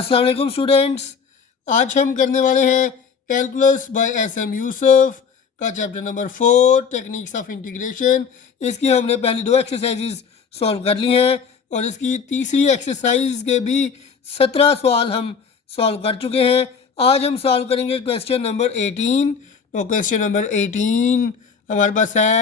अस्सलाम वालेकुम स्टूडेंट्स। आज हम करने वाले हैं कैलकुलस बाय एस.एम. यूसुफ का chapter number 4 techniques of integration. इसकी हमने पहली 2 एक्सरसाइजेज सॉल्व कर ली हैं और इसकी तीसरी एक्सरसाइज के भी 17 सवाल हम सॉल्व कर चुके हैं। आज हम सॉल्व करेंगे क्वेश्चन नंबर 18। तो क्वेश्चन नंबर 18 हमारे पास है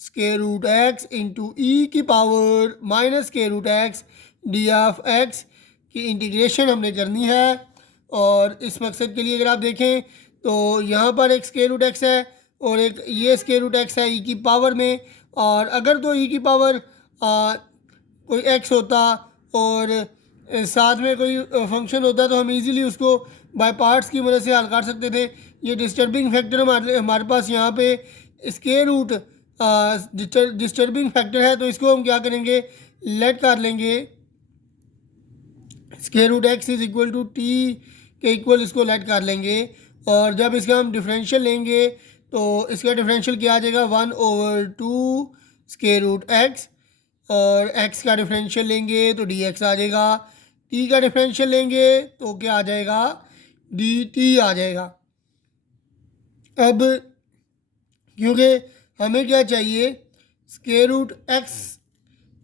square root x into e की power minus square root x d of x की इंटीग्रेशन हमने करनी है। और इस मकसद के लिए अगर आप देखें तो यहाँ पर एक स्क्वायर रूट एक्स है और एक ये स्क्वायर रूट एक्स है ई की पावर में। और अगर तो ई की पावर कोई एक्स होता और साथ में कोई फंक्शन होता तो हम इजीली उसको बाय पार्ट्स की मदद से हल कर सकते थे। ये डिस्टर्बिंग फैक्टर हमारे पास यहाँ पे स्क्वायर रूट डिस्टर्बिंग फैक्टर है, तो इसको हम क्या करेंगे, लेट कर लेंगे square root x is equal to t के इक्वल इसको लेट कर लेंगे। और जब इसका हम डिफरेंशियल लेंगे तो इसका डिफरेंशियल क्या आ जाएगा 1/2 स्क्वायर रूट एक्स। और x का डिफरेंशियल लेंगे तो dx आ जाएगा। t का डिफरेंशियल लेंगे तो क्या आ जाएगा, dt आ जाएगा। अब क्योंकि हमें क्या चाहिए, स्क्वायर रूट x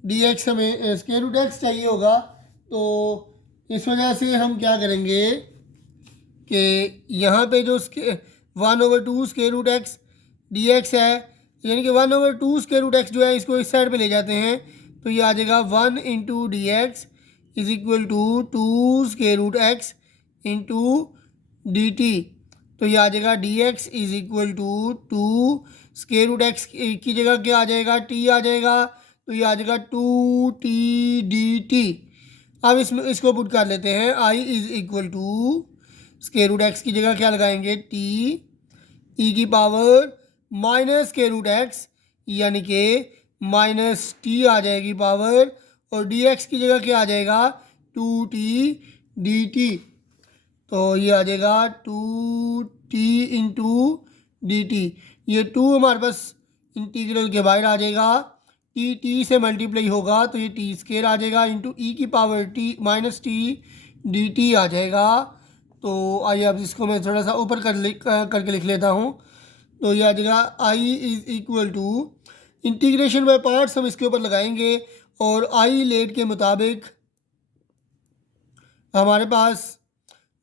dx, हमें स्क्वायर रूट x चाहिए होगा, तो इस वजह से हम क्या करेंगे कि यहाँ पे जो 1/2 square root x d x है, यानी कि 1/2 स्क्वायर रूट एक्स जो है इसको इस साइड पे ले जाते हैं तो ये आ जाएगा 1 into d x is equal to 2 square root x into d t. तो ये आ जाएगा d x is equal to 2 square root x की जगह क्या आ जाएगा, टी आ जाएगा, तो ये आ जाएगा 2t dt। अब इसको पुट कर लेते हैं, i is equal to square root x की जगह क्या लगाएंगे, t e की power minus square root x यानी कि माइनस टी आ जाएगी पावर, और डी एक्स की जगह क्या आ जाएगा 2t dt। तो ये आ जाएगा 2t इंटू डी टी। ये 2 हमारे पास इंटीग्रल के बाहर आ जाएगा, टी से मल्टीप्लाई होगा तो ये टी स्क्वायर आ जाएगा इंटू ई की power t minus t d t आ जाएगा। तो आइए अब इसको मैं थोड़ा सा ऊपर करके लिख लेता हूँ। तो ये आ जाएगा I is equal to, integration by parts हम इसके ऊपर लगाएंगे और आई लेट के मुताबिक हमारे पास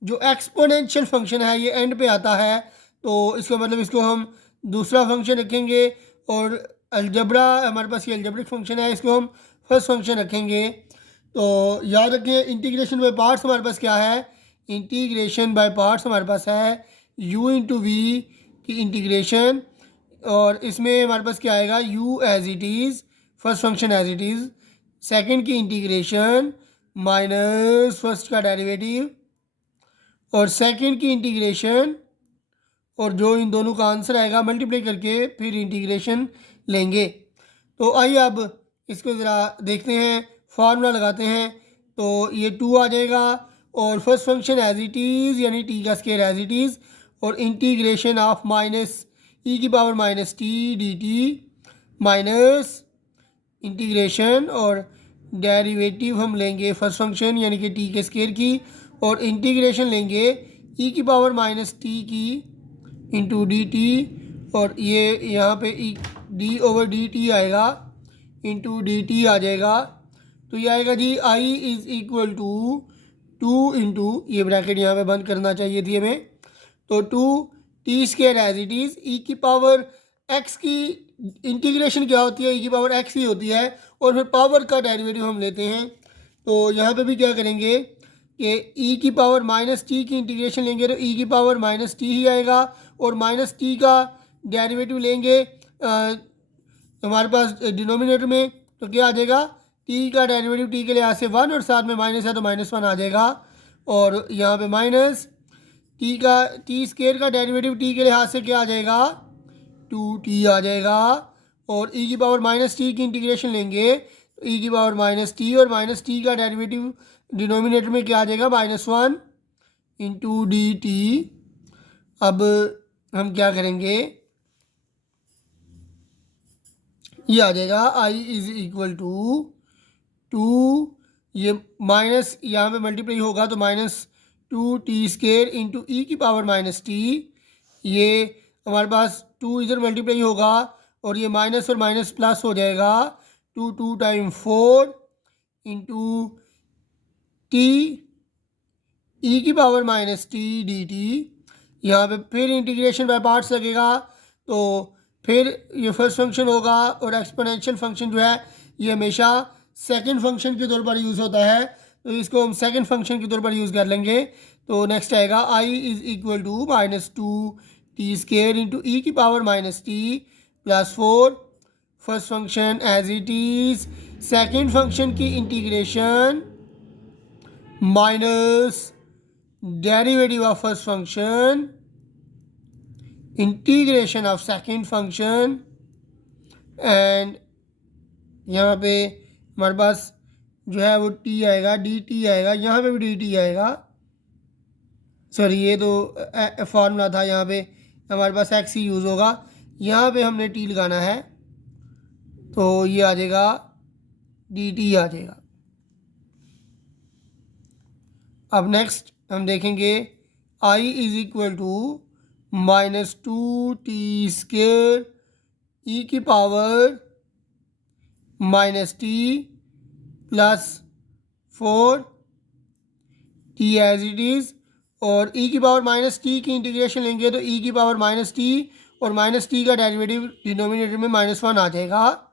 जो एक्सपोनेंशियल फंक्शन है ये एंड पे आता है, तो इसका मतलब इसको हम दूसरा फंक्शन रखेंगे। और अलजबरा हमारे पास ये अलजब्रिक फंक्शन है, इसको हम फर्स्ट फंक्शन रखेंगे। तो याद रखें इंटीग्रेशन बाय पार्ट्स हमारे पास क्या है, इंटीग्रेशन बाय पार्ट्स हमारे पास है u इंटू वी की इंटीग्रेशन, और इसमें हमारे पास क्या आएगा u as it is, first function as it is, second की इंटीग्रेशन माइनस फर्स्ट का डेरिवेटिव और सेकंड की इंटीग्रेशन, और जो इन दोनों का आंसर आएगा मल्टीप्लाई करके फिर इंटीग्रेशन लेंगे। तो आइए अब इसको ज़रा देखते हैं, फार्मूला लगाते हैं। तो ये 2 आ जाएगा और first function as it is यानी टी का स्क्वायर एज इट इज़, और इंटीग्रेशन ऑफ माइनस ई की power minus t d t minus integration, और डेरिवेटिव हम लेंगे फर्स्ट फंक्शन यानी कि टी के स्क्वायर की, और इंटीग्रेशन लेंगे ई की पावर माइनस टी की इंटू डी टी, और ये यहाँ पे डी ओवर डी टी आएगा इंटू डी टी आ जाएगा। तो ये आएगा जी I is equal to 2 into, ये ब्रैकेट यहाँ पे बंद करना चाहिए थी हमें, तो 2 t square as it is, e की पावर एक्स की इंटीग्रेशन क्या होती है, ई की पावर एक्स ही होती है, और फिर पावर का डेरिवेटिव हम लेते हैं। तो यहाँ पे भी क्या करेंगे कि ई की पावर माइनस टी की इंटीग्रेशन लेंगे तो ई की पावर माइनस टी ही आएगा, और माइनस टी का डेरिवेटिव लेंगे हमारे पास डिनोमिनेटर में, तो क्या आ जाएगा टी का डेरिवेटिव टी के लिहाज से 1 और साथ में माइनस है तो -1 आ जाएगा, और यहाँ पे माइनस टी स्क्वायर का डेरिवेटिव टी के लिहाज से क्या आ जाएगा 2t आ जाएगा, और ई की पावर माइनस टी की इंटीग्रेशन लेंगे तो ई की पावर माइनस टी, और माइनस टी का डेरिवेटिव डिनोमिनेटर में क्या आ जाएगा -1 इंटू डी टी। अब हम क्या करेंगे, ये आ जाएगा आई इज इक्वल टू 2, ये माइनस यहाँ पे मल्टीप्लाई होगा तो माइनस 2t² इंटू ई की पावर माइनस टी, ये हमारे पास 2 इधर मल्टीप्लाई होगा और ये माइनस और माइनस प्लस हो जाएगा, 2 टाइम 4 इंटू टी ई की power minus t d T. यहाँ पे फिर इंटीग्रेशन बाय पार्ट्स लगेगा, तो फिर ये फर्स्ट फंक्शन होगा और एक्सपोनेंशियल फंक्शन जो है ये हमेशा सेकंड फंक्शन के तौर पर यूज़ होता है, तो इसको हम सेकंड फंक्शन के तौर पर यूज़ कर लेंगे। तो नेक्स्ट आएगा I is equal to -2t² into e की power minus t plus 4, first function as it is, second function की integration minus derivative of first function integration of second function, and यहाँ पे हमारे पास जो है वो टी आएगा, डी टी आएगा, यहाँ पे भी डी टी आएगा, सॉरी ये तो फार्मूला था, यहाँ पे हमारे पास एक्स ही यूज़ होगा, यहाँ पे हमने टी लगाना है, तो ये आ जाएगा डी टी आ जाएगा। अब नेक्स्ट हम देखेंगे I is equal to -2t² e की power minus t plus 4 t as it is, और ई की पावर माइनस टी की इंटीग्रेशन लेंगे तो ई की पावर माइनस टी और माइनस टी का डेरिवेटिव डिनोमिनेटर में -1 आ जाएगा,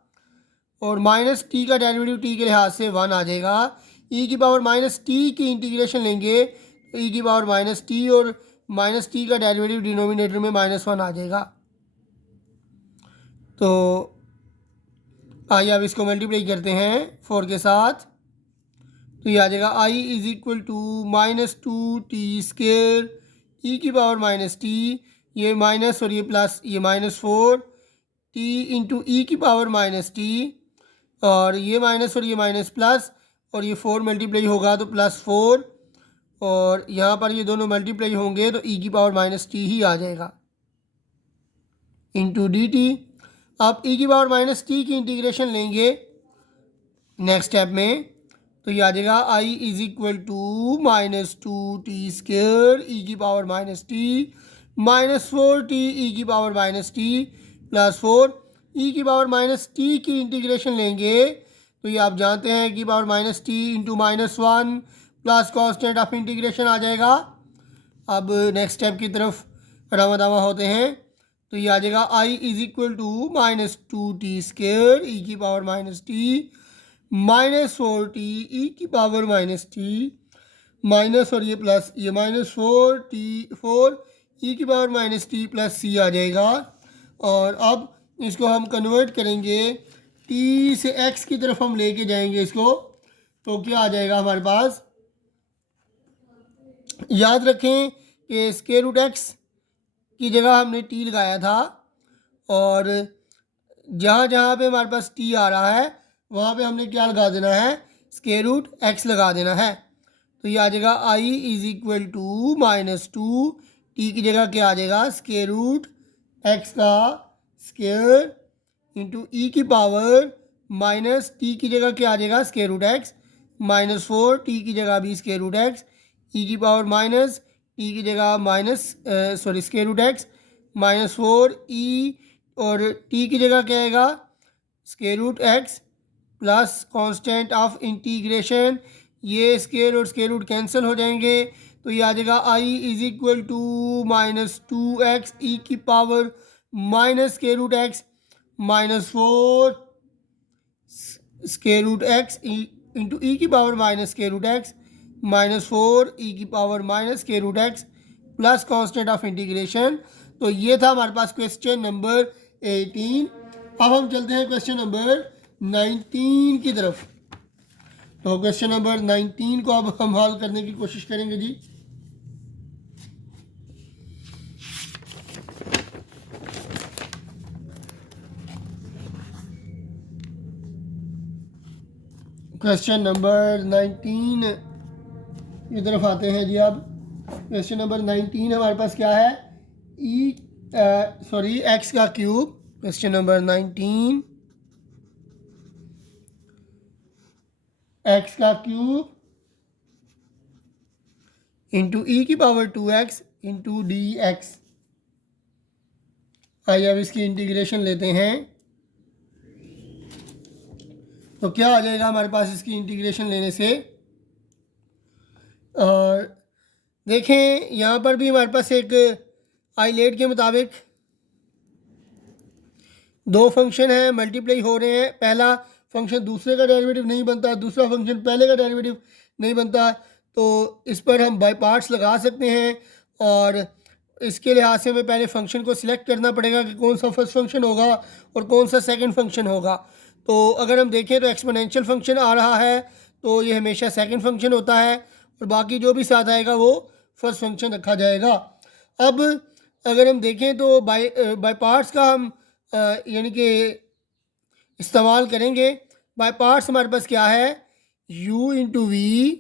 और माइनस टी का डेरिवेटिव टी के लिहाज से 1 आ जाएगा। ई की पावर माइनस टी की इंटीग्रेशन लेंगे तो ई की पावर माइनस टी और माइनस टी का डेरिवेटिव डिनोमिनेटर में -1 आ जाएगा। तो आइए अब इसको मल्टीप्लाई करते हैं 4 के साथ, तो ये आ जाएगा I is equal to -2t² e की पावर माइनस टी, ये माइनस और ये प्लस, ये -4 टी इंटू ई की पावर माइनस टी, और ये माइनस और ये माइनस प्लस, और ये 4 मल्टीप्लाई होगा तो +4, और यहाँ पर ये दोनों मल्टीप्लाई होंगे तो ई की पावर माइनस टी ही आ जाएगा इंटू डी टी। अब ई की पावर माइनस टी की इंटीग्रेशन लेंगे नेक्स्ट स्टेप में, तो ये आ जाएगा I is equal to -2t² e की पावर माइनस टी -4t ई की power minus t plus 4 e की पावर माइनस टी की इंटीग्रेशन लेंगे तो ये आप जानते हैं कि power minus T into -1 plus constant of integration आ जाएगा। अब नेक्स्ट स्टेप की तरफ रवा दावा होते हैं, तो ये आ जाएगा I is equal to -2t² e की पावर माइनस टी -4t ई की पावर माइनस टी माइनस और ये प्लस, ये -4 ई की पावर माइनस टी प्लस सी आ जाएगा। और अब इसको हम कन्वर्ट करेंगे टी से एक्स की तरफ हम लेके जाएंगे इसको, तो क्या आ जाएगा हमारे पास, याद रखें कि स्क्वायर रूट एक्स की जगह हमने टी लगाया था, और जहाँ जहाँ पे हमारे पास टी आ रहा है वहाँ पे हमने क्या लगा देना है, स्क्वायर रूट एक्स लगा देना है। तो ये आ जाएगा I is equal to -2 T की जगह क्या आ जाएगा, स्क्वायर रूट एक्स का स्क्वायर इंटू ई की पावर माइनस टी की जगह क्या आ जाएगा, स्क्वायर रूट एक्स -4 टी की जगह भी स्क्वायर रूट एक्स ई की पावर माइनस टी की जगह स्क्वायर रूट एक्स -4 ई, और टी की जगह क्या आएगा, square root x plus constant of integration, ये स्क्वायर और स्क्वायर रूट कैंसिल हो जाएंगे, तो ये आ जाएगा I is equal to -2x e की power minus square root x -4 square root x into e की power minus square root x -4 e की power minus square root x plus constant of integration. तो ये था हमारे पास question number 18। अब हम चलते हैं क्वेश्चन नंबर 19 की तरफ। तो क्वेश्चन नंबर 19 को अब हम हल करने की कोशिश करेंगे जी। क्वेश्चन नंबर 19 की तरफ आते हैं जी। अब क्वेश्चन नंबर 19 हमारे पास क्या है, एक्स का क्यूब। क्वेश्चन नंबर 19 एक्स का क्यूब इंटू ई की power 2x into d x. आइए अब इसकी इंटीग्रेशन लेते हैं। तो क्या आ जाएगा हमारे पास इसकी इंटीग्रेशन लेने से। और देखें यहाँ पर भी हमारे पास एक आइलेट के मुताबिक दो फंक्शन हैं, मल्टीप्लाई हो रहे हैं। पहला फंक्शन दूसरे का डेरिवेटिव नहीं बनता, दूसरा फंक्शन पहले का डेरिवेटिव नहीं बनता। तो इस पर हम बाय पार्ट्स लगा सकते हैं और इसके लिहाज से हमें पहले फंक्शन को सिलेक्ट करना पड़ेगा कि कौन सा फर्स्ट फंक्शन होगा और कौन सा सेकंड फंक्शन होगा। तो अगर हम देखें तो एक्सपोनेंशियल फंक्शन आ रहा है तो ये हमेशा सेकंड फंक्शन होता है और बाकी जो भी साथ आएगा वो फर्स्ट फंक्शन रखा जाएगा। अब अगर हम देखें तो बाय पार्ट्स का हम यानी कि इस्तेमाल करेंगे। बाय पार्ट्स हमारे पास क्या है, u इंटू वी।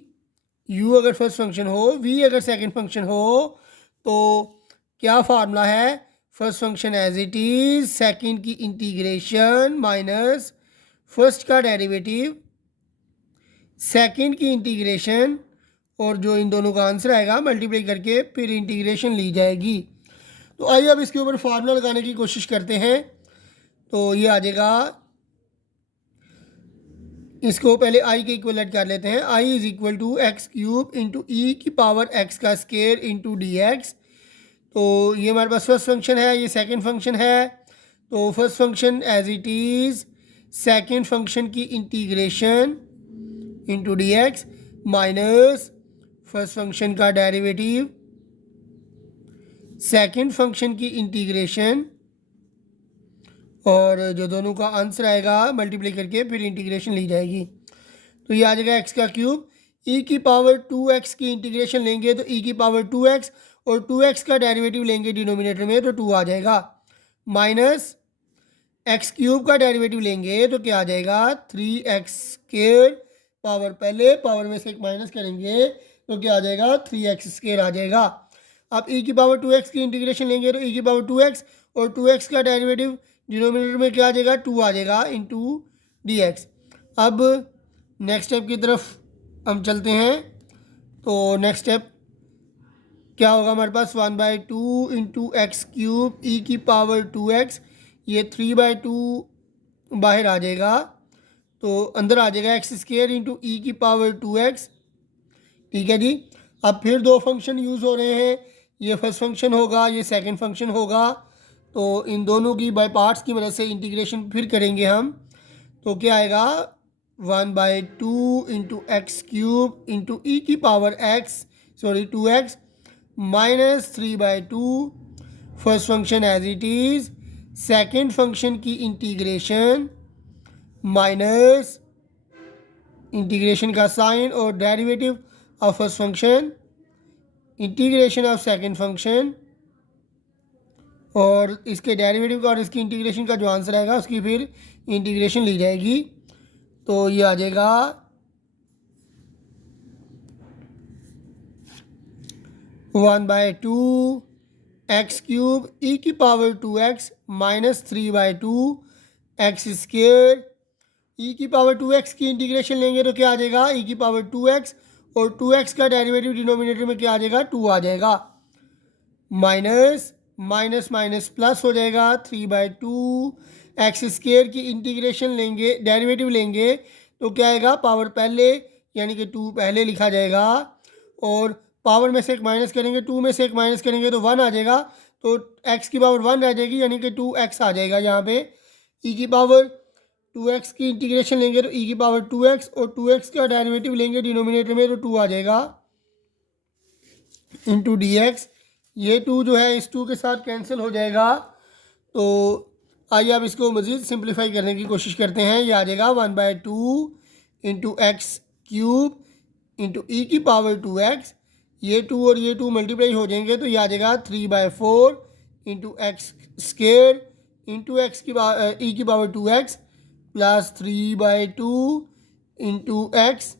u अगर फर्स्ट फंक्शन हो, v अगर सेकंड फंक्शन हो, तो क्या फार्मूला है, first function as it is, second की इंटीग्रेशन माइनस फर्स्ट का डेरिवेटिव, सेकंड की इंटीग्रेशन और जो इन दोनों का आंसर आएगा मल्टीप्लाई करके फिर इंटीग्रेशन ली जाएगी। तो आइए अब इसके ऊपर फार्मूला लगाने की कोशिश करते हैं। तो ये आ जाएगा, इसको पहले i के इक्वलेंट कर लेते हैं। i is equal to x cube into e की पावर x का स्केयर इंटू डी एक्स। तो ये हमारे पास फर्स्ट फंक्शन है, ये सेकंड फंक्शन है। तो first function as it is, second function की integration into d x minus first function का डेरिवेटिव, सेकंड फंक्शन की इंटीग्रेशन और जो दोनों का आंसर आएगा मल्टीप्लाई करके फिर इंटीग्रेशन ली जाएगी। तो ये आ जाएगा एक्स का क्यूब, ई की पावर 2x की इंटीग्रेशन लेंगे तो ई की पावर 2x और 2x का डेरिवेटिव लेंगे डिनोमिनेटर में तो 2 आ जाएगा, माइनस एक्स क्यूब का डेरिवेटिव लेंगे तो क्या आ जाएगा 3x स्क्वायर, पावर पहले पावर में से एक माइनस करेंगे तो क्या आ जाएगा 3x स्क्वायर आ जाएगा। अब e की पावर 2x की इंटीग्रेशन लेंगे तो e की पावर 2x और 2x का डेरिवेटिव डिनोमिनेटर में क्या आ जाएगा 2 आ जाएगा इंटू डी एक्स। अब नेक्स्ट स्टेप की तरफ हम चलते हैं। तो नेक्स्ट स्टेप क्या होगा हमारे पास, 1/2 इंटू एक्स क्यूब ई की पावर 2x, ये 3/2 बाहर आ जाएगा तो अंदर आ जाएगा एक्स स्क्वायर इंटू ई की पावर 2x। ठीक है जी। अब फिर दो फंक्शन यूज़ हो रहे हैं, ये फर्स्ट फंक्शन होगा, ये सेकंड फंक्शन होगा। तो इन दोनों की बाय पार्ट्स की मदद से इंटीग्रेशन फिर करेंगे हम। तो क्या आएगा 1/2 into x cube into e की power x 2x minus 3/2 first function as it is, second function की इंटीग्रेशन माइनस इंटीग्रेशन का साइन और derivative of first function, integration of second function और इसके डेरिवेटिव का और इसकी इंटीग्रेशन का जो आंसर आएगा उसकी फिर इंटीग्रेशन ली जाएगी। तो ये आ जाएगा 1/2 एक्स क्यूब ई की power 2x minus 3/2 x square, e की पावर 2x की इंटीग्रेशन लेंगे तो क्या आ जाएगा ई की पावर 2x और 2x का डेरिवेटिव डिनोमिनेटर में क्या आ जाएगा 2 आ जाएगा, माइनस माइनस माइनस प्लस हो जाएगा 3/2 एक्स स्क्वायर की इंटीग्रेशन लेंगे, डेरिवेटिव लेंगे तो क्या आएगा पावर पहले यानी कि 2 पहले लिखा जाएगा और पावर में से एक माइनस करेंगे, 2 में से एक माइनस करेंगे तो 1 आ जाएगा। तो x की पावर 1 रह जाएगी यानी कि 2x आ जाएगा यहाँ पे। e की पावर 2x की इंटीग्रेशन लेंगे तो e की पावर 2x और 2x का डेरिवेटिव लेंगे डिनोमिनेटर में तो 2 आ जाएगा इंटू डी एक्स। ये 2 जो है इस 2 के साथ कैंसिल हो जाएगा। तो आइए अब इसको मज़ीद सिंप्लीफाई करने की कोशिश करते हैं। ये आ जाएगा 1/2 into x cube into e की पावर 2x, ये 2 और ये 2 मल्टीप्लाई हो जाएंगे तो ये आ जाएगा 3/4 into x square into x की ई की power 2x plus 3/2 into x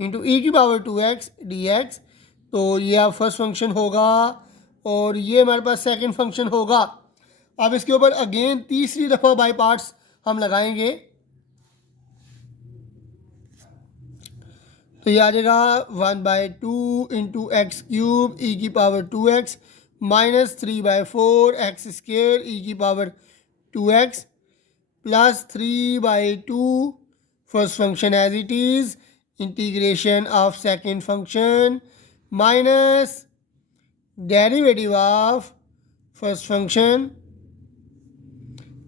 into e की पावर 2x डी एक्स। तो ये अब फर्स्ट फंक्शन होगा और ये हमारे पास सेकंड फंक्शन होगा। अब इसके ऊपर अगेन तीसरी दफ़ा बाय पार्ट्स हम लगाएंगे। तो ये आ जाएगा 1/2 × x³ e⁻²x minus 3/4 x² e⁻²x plus 3/2 first function as it is, integration of second function minus derivative of first function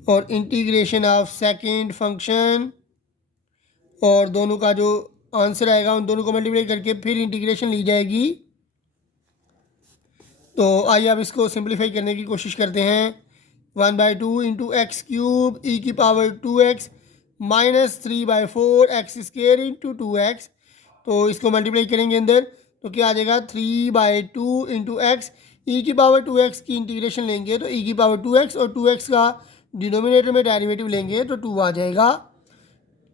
और इंटीग्रेशन ऑफ सेकेंड फंक्शन, और दोनों का जो आंसर आएगा उन दोनों को मल्टीप्लाई करके फिर इंटीग्रेशन ली जाएगी। तो आइए अब इसको सिंप्लीफाई करने की कोशिश करते हैं। 1/2 × x³ e⁻²x minus 3/4 x² × 2x। तो इसको मल्टीप्लाई करेंगे अंदर तो क्या आ जाएगा 3/2 × x e⁻²x की इंटीग्रेशन लेंगे तो e⁻²x और 2x का डिनोमिनेटर में डेरिवेटिव लेंगे तो 2 आ जाएगा।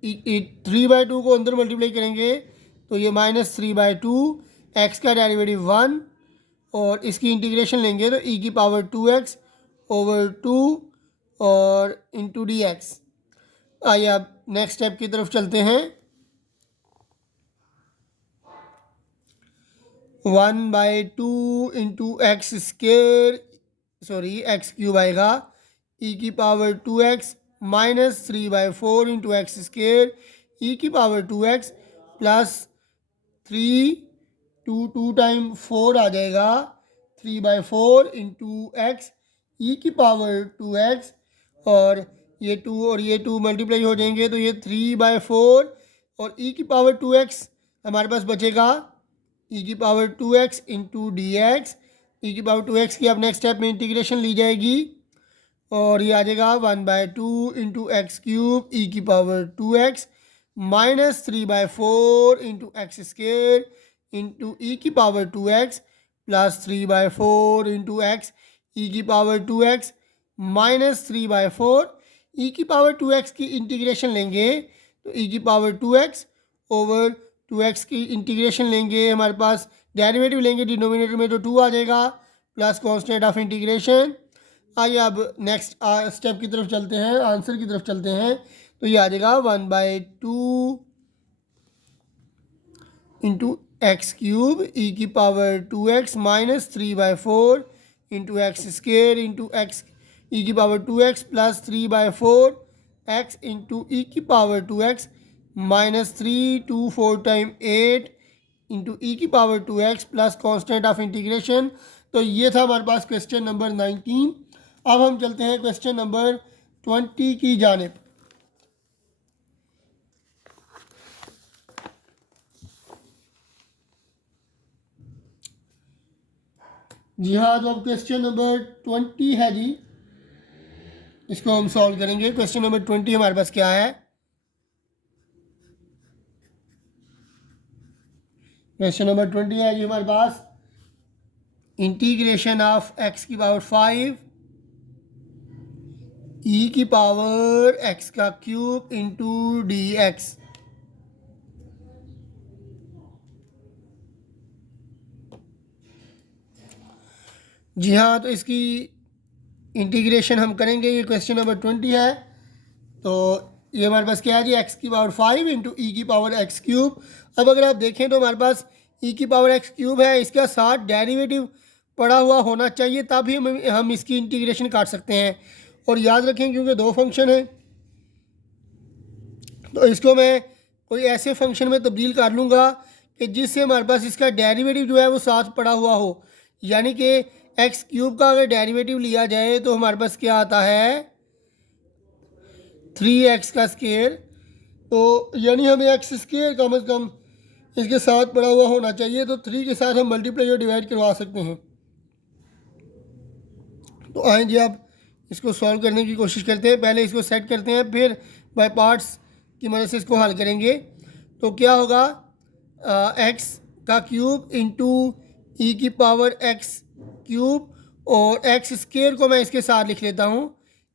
3/2 को अंदर मल्टीप्लाई करेंगे तो ये माइनस 3/2, x का डेरिवेटिव 1 और इसकी इंटीग्रेशन लेंगे तो e⁻²x/2 और इंटू dx। आइए अब नेक्स्ट स्टेप की तरफ चलते हैं। 1/2 × x³ आएगा e⁻²x minus 3/4 × x² e⁻²x plus 3 2 time 4 आ जाएगा 3/4 × x e⁻²x और ये 2 और ये 2 मल्टीप्लाई हो जाएंगे तो ये 3/4 और e⁻²x हमारे पास बचेगा e⁻²x इंटू dx। e⁻²x की अब नेक्स्ट स्टेप में इंटीग्रेशन ली जाएगी और ये आ जाएगा 1/2 × x³ e⁻²x minus 3/4 × x² into e⁻²x plus 3/4 × x e⁻²x minus 3/4 e⁻²x की इंटीग्रेशन लेंगे तो e⁻²x ओवर 2x की इंटीग्रेशन लेंगे, हमारे पास डेरिवेटिव लेंगे डिनोमिनेटर में तो 2 आ जाएगा प्लस कांस्टेंट ऑफ इंटीग्रेशन। आइए अब नेक्स्ट स्टेप की तरफ चलते हैं, आंसर की तरफ चलते हैं। तो ये आ जाएगा 1/2 × x³ e⁻²x minus 3/4 × x² into x e⁻²x plus 3/4 x into e⁻²x minus 3 2 4 time 8 into e⁻²x plus constant of integration. तो ये था हमारे पास क्वेश्चन नंबर 19। अब हम चलते हैं क्वेश्चन नंबर 20 की जानिब। जी हाँ, तो अब क्वेश्चन नंबर 20 है जी, इसको हम सॉल्व करेंगे। क्वेश्चन नंबर 20 हमारे पास क्या है? क्वेश्चन नंबर 20 है जी हमारे पास integration of x⁵ e⁻x³ into dx। जी हाँ, तो इसकी इंटीग्रेशन हम करेंगे। ये क्वेश्चन नंबर 20 है। तो ये हमारे पास क्या है जी x⁵ इंटू e⁻x³। अब अगर आप देखें तो हमारे पास e⁻x³ है, इसका साथ डेरिवेटिव पड़ा हुआ होना चाहिए तभी हम इसकी इंटीग्रेशन काट सकते हैं। और याद रखें क्योंकि दो फंक्शन है तो इसको मैं कोई ऐसे फंक्शन में तब्दील कर लूँगा कि जिससे हमारे पास इसका डेरिवेटिव जो है वो साथ पड़ा हुआ हो। यानी कि x³ का अगर डेरिवेटिव लिया जाए तो हमारे पास क्या आता है 3x²। तो यानी हमें x² कम से कम इसके साथ पड़ा हुआ होना चाहिए। तो 3 के साथ हम मल्टीप्लाई और डिवाइड करवा सकते हैं। तो आए जी अब इसको सॉल्व करने की कोशिश करते हैं। पहले इसको सेट करते हैं फिर बाय पार्ट्स की मदद से इसको हल करेंगे। तो क्या होगा x³ इंटू e⁻x³ और x² को मैं इसके साथ लिख लेता हूँ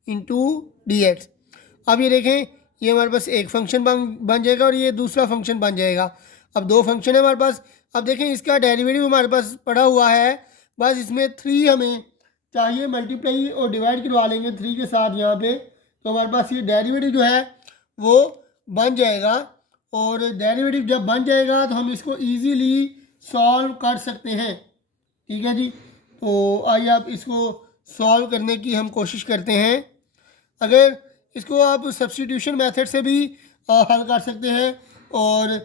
इंटू dx। अब ये देखें ये हमारे पास एक फंक्शन बन जाएगा और ये दूसरा फंक्शन बन जाएगा। अब दो फंक्शन है हमारे पास। अब देखें इसका डेरिवेटिव हमारे पास पड़ा हुआ है, बस इसमें 3 हमें चाहिए, मल्टीप्लाई और डिवाइड करवा लेंगे 3 के साथ यहाँ पे। तो हमारे पास ये डेरिवेटिव जो है वो बन जाएगा और डेरिवेटिव जब बन जाएगा तो हम इसको इजीली सॉल्व कर सकते हैं। ठीक है जी, तो आइए आप इसको सॉल्व करने की हम कोशिश करते हैं। अगर इसको आप सब्स्टिट्यूशन मेथड से भी हल कर सकते हैं और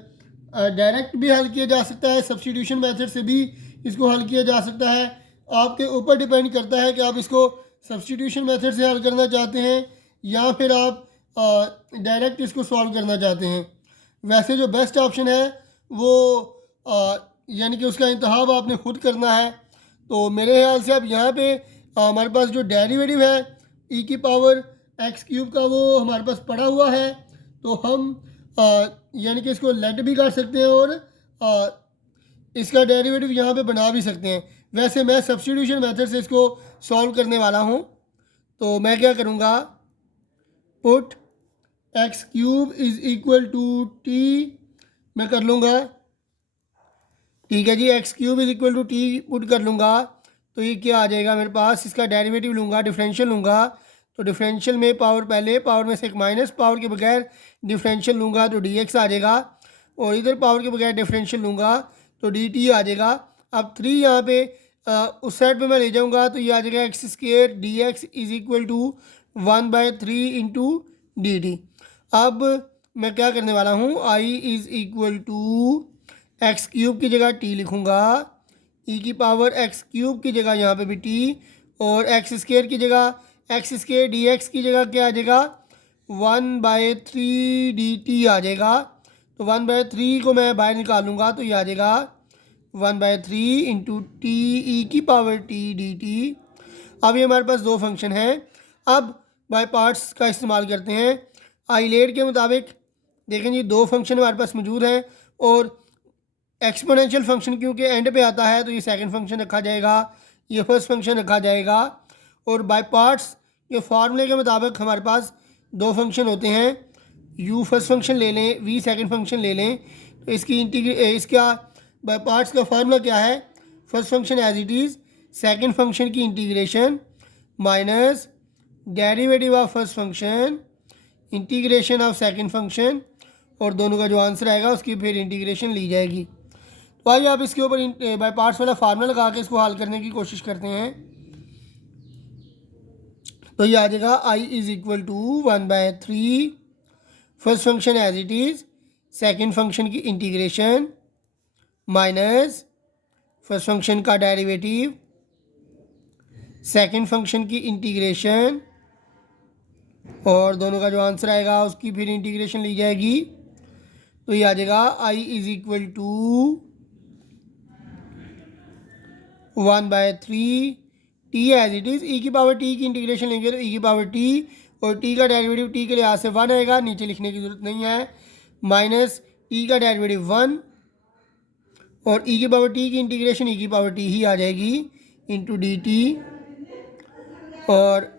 डायरेक्ट भी हल किया जा सकता है, सब्स्टिट्यूशन मेथड से भी इसको हल किया जा सकता है। आपके ऊपर डिपेंड करता है कि आप इसको सब्स्टिट्यूशन मेथड से हल करना चाहते हैं या फिर आप डायरेक्ट इसको सॉल्व करना चाहते हैं। वैसे जो बेस्ट ऑप्शन है वो यानी कि उसका इंतखाब आपने खुद करना है। तो मेरे ख्याल से अब यहाँ पे हमारे पास जो डेरिवेटिव है ई की पावर एक्स क्यूब का वो हमारे पास पड़ा हुआ है, तो हम यानी कि इसको लेट भी कर सकते हैं और इसका डेरिवेटिव यहाँ पे बना भी सकते हैं। वैसे मैं सब्स्टिट्यूशन मेथड से इसको सॉल्व करने वाला हूँ, तो मैं क्या करूँगा, put x cube is equal to t मैं कर लूँगा। ठीक है जी, x cube is equal to t put कर लूँगा तो ये क्या आ जाएगा मेरे पास, इसका डेरिवेटिव लूँगा, डिफरेंशियल लूँगा तो डिफरेंशियल में पावर पहले, पावर में से एक माइनस, पावर के बगैर डिफरेंशियल लूँगा तो डी एक्स आ जाएगा और इधर पावर के बगैर डिफरेंशियल लूँगा तो डी टी आ जाएगा। अब 3 यहाँ पे उस साइड पे मैं ले जाऊँगा तो ये आ जाएगा x square d x is equal to 1/3 into d t. अब मैं क्या करने वाला हूँ, I is equal to x cube की जगह टी लिखूँगा, ई की पावर एक्स क्यूब की जगह यहाँ पे भी टी और एक्स स्क्वेयर की जगह एक्स स्क्वेयर डी एक्स की जगह क्या आ जाएगा 1/3 डी टी आ जाएगा। तो 1/3 को मैं बाहर निकालूंगा तो ये आ जाएगा 1/3 इंटू टी ई की पावर टी डी टी। अब ये हमारे पास दो फंक्शन हैं। अब बाय पार्ट्स का इस्तेमाल करते हैं। आइलेट के मुताबिक देखें जी, दो फंक्शन हमारे पास मौजूद हैं और एक्सपोनेंशियल फंक्शन क्योंकि एंड पे आता है तो ये सेकंड फंक्शन रखा जाएगा, ये फर्स्ट फंक्शन रखा जाएगा। और बाय पार्ट्स ये फार्मूले के मुताबिक हमारे पास दो फंक्शन होते हैं, u फर्स्ट फंक्शन ले लें, v सेकंड फंक्शन ले लें। तो इसका बाय पार्ट्स का फार्मूला क्या है, first function as it is, second function की integration minus derivative of first function integration of second function और दोनों का जो आंसर आएगा उसकी फिर इंटीग्रेशन ली जाएगी। तो आइए आप इसके ऊपर बाय पार्ट्स वाला फार्मूला लगा के इसको हल करने की कोशिश करते हैं। तो ये आ जाएगा I is equal to 1/3 first function as it is, second function की इंटीग्रेशन माइनस फर्स्ट फंक्शन का डेरिवेटिव, सेकंड फंक्शन की इंटीग्रेशन और दोनों का जो आंसर आएगा उसकी फिर इंटीग्रेशन ली जाएगी। तो ये आ जाएगा I is equal to 1/3 t as it is, e की पावर टी की इंटीग्रेशन लेंगे तो ई की पावर टी और टी का डेरिवेटिव टी के लिहाज से 1 आएगा, नीचे लिखने की ज़रूरत नहीं है, माइनस टी का डेरिवेटिव 1 और ई की पावर टी की इंटीग्रेशन ई की पावर टी ही आ जाएगी इंटू डी टी और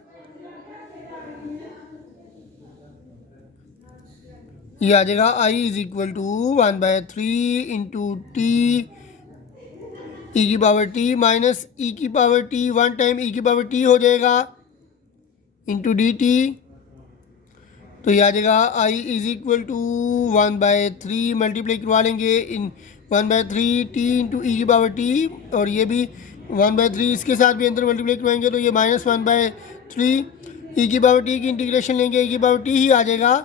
ये आ जाएगा I is equal to 1/3 into t e की पावर टी माइनस ई की पावर टी 1 टाइम ई की पावर टी हो जाएगा इंटू डी टी। तो ये आ जाएगा I is equal to 1/3 multiply करवा लेंगे इन 1/3 टी इंटू ई की पावर टी और ये भी 1/3 इसके साथ भी अंदर मल्टीप्लाई करवाएंगे तो ये -1/3 ई की पावर टी की इंटीग्रेशन लेंगे, ई की पावर टी ही आ जाएगा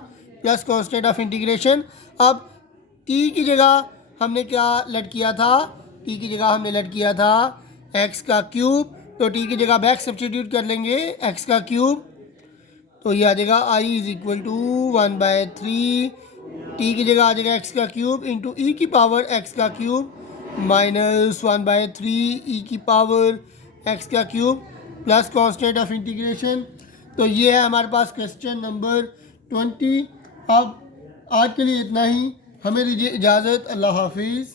प्लस कॉन्स्टेंट ऑफ इंटीग्रेशन। अब टी की जगह हमने क्या लट किया था, टी की जगह हमने लट किया था एक्स का क्यूब, तो टी की जगह बैक सब्स्टिट्यूट कर लेंगे एक्स का क्यूब। तो ये आ जाएगा I is equal to 1/3 T की जगह आ जाएगा एक्स का क्यूब इंटू ई की पावर एक्स का क्यूब माइनस 1/3 ई की पावर एक्स का cube plus constant of integration. तो ये है हमारे पास क्वेश्चन नंबर 20। अब आज के लिए इतना ही, हमें दीजिए इजाज़त, अल्लाह हाफिज़।